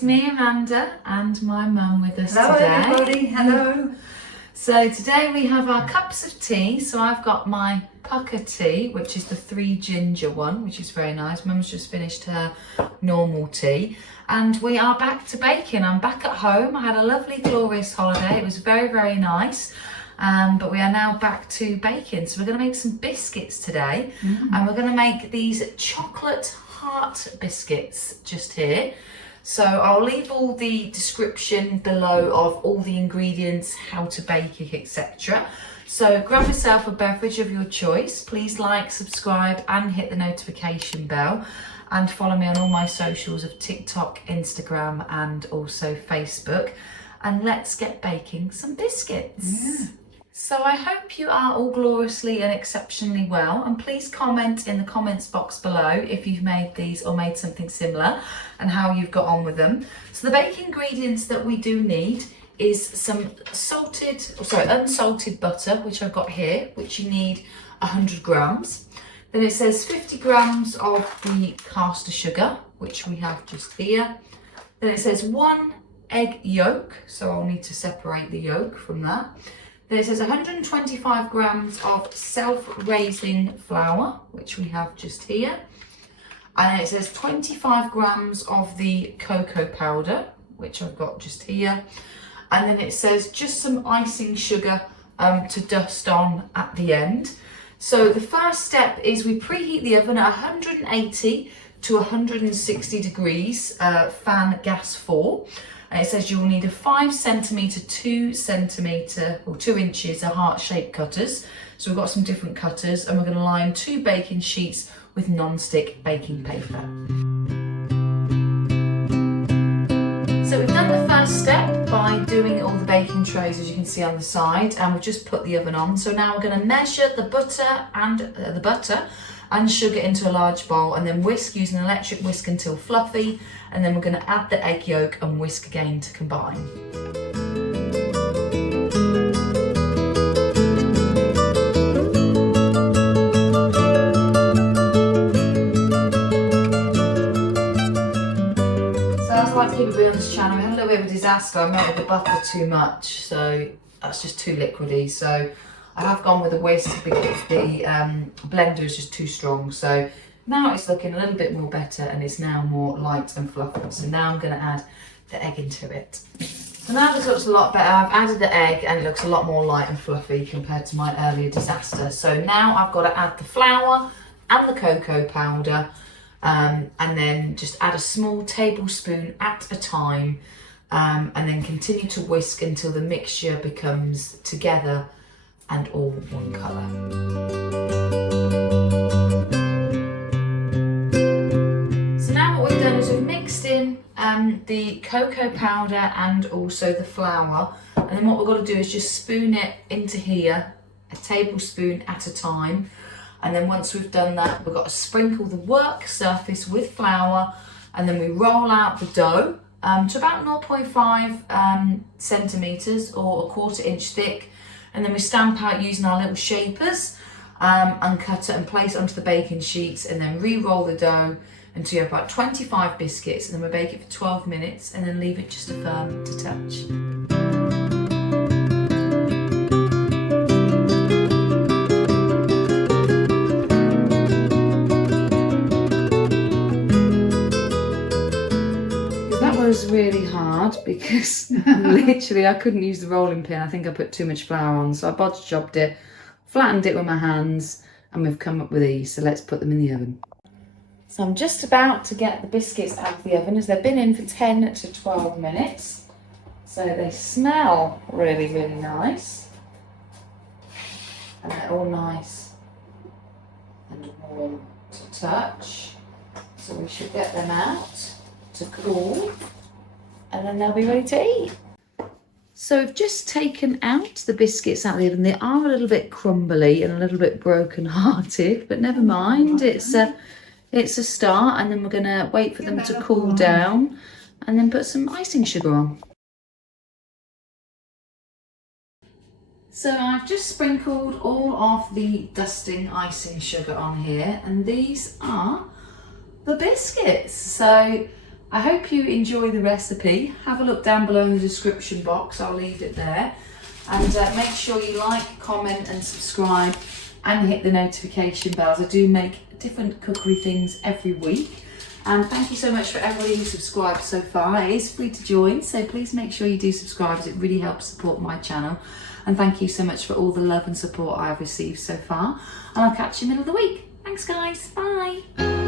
it's me, Amanda, and my mum with us Hello, today. Hello everybody, hello. So today we have our cups of tea. So I've got my pucker tea, which is the 3 ginger one, which is very nice. Mum's just finished her normal tea. And we are back to baking. I'm back at home. I had a lovely, glorious holiday. It was very, very nice. But we are now back to baking. So we're going to make some biscuits today. And we're going to make these chocolate heart biscuits just here. So I'll leave all the description below of all the ingredients, how to bake it, etc. So grab yourself a beverage of your choice. Please like, subscribe and hit the notification bell. And follow me on all my socials of TikTok, Instagram and also Facebook. And let's get baking some biscuits. Yeah. So I hope you are all gloriously and exceptionally well, and please comment in the comments box below if you've made these or made something similar and how you've got on with them. So the baking ingredients that we do need is some unsalted butter, which I've got here, which you need 100 grams. Then it says 50 grams of the caster sugar, which we have just here. Then it says 1 egg yolk, so I'll need to separate the yolk from that. Then it says 125 grams of self-raising flour, which we have just here. And then it says 25 grams of the cocoa powder, which I've got just here. And then it says just some icing sugar to dust on at the end. So the first step is we preheat the oven at 180 to 160 degrees, fan gas 4. And it says you'll need a 5 centimetre, 2 centimetre or 2 inches of heart-shaped cutters. So we've got some different cutters and we're going to line 2 baking sheets with non-stick baking paper. So we've done the first step by doing all the baking trays, as you can see on the side, and we've just put the oven on. So now we're going to measure the butter and sugar into a large bowl and then whisk using an electric whisk until fluffy, and then we're going to add the egg yolk and whisk again to combine. So as I like to keep it real on this channel, we had a little bit of a disaster. I melted the butter too much, so that's just too liquidy. So I have gone with a whisk because the blender is just too strong. So now it's looking a little bit more better and it's now more light and fluffy. So now I'm going to add the egg into it. So now this looks a lot better. I've added the egg and it looks a lot more light and fluffy compared to my earlier disaster. So now I've got to add the flour and the cocoa powder and then just add a small tablespoon at a time and then continue to whisk until the mixture becomes together and all one colour. So now what we've done is we've mixed in the cocoa powder and also the flour, and then what we've got to do is just spoon it into here, a tablespoon at a time, and then once we've done that we've got to sprinkle the work surface with flour, and then we roll out the dough to about 0.5 centimetres or a 1/4 inch thick. And then we stamp out using our little shapers and cut it and place it onto the baking sheets, and then re-roll the dough until you have about 25 biscuits, and then we bake it for 12 minutes and then leave it just to firm to touch. That was really hard because literally I couldn't use the rolling pin. I think I put too much flour on, so I bodge jobbed it, flattened it with my hands, and we've come up with these. So let's put them in the oven. So I'm just about to get the biscuits out of the oven as they've been in for 10 to 12 minutes. So they smell really, really nice. And they're all nice and warm to touch. So we should get them out to cool, and then they'll be ready to eat. So I've just taken out the biscuits out of the oven. They are a little bit crumbly and a little bit broken-hearted, but never mind. It's a start, and then we're going to wait for them to cool down and then put some icing sugar on. So I've just sprinkled all of the dusting icing sugar on here, and these are the biscuits. So I hope you enjoy the recipe. Have a look down below in the description box, I'll leave it there. And make sure you like, comment and subscribe and hit the notification bells. I do make different cookery things every week. And thank you so much for everybody who subscribed so far. It is free to join, so please make sure you do subscribe as it really helps support my channel. And thank you so much for all the love and support I've received so far. And I'll catch you in the middle of the week. Thanks guys, bye.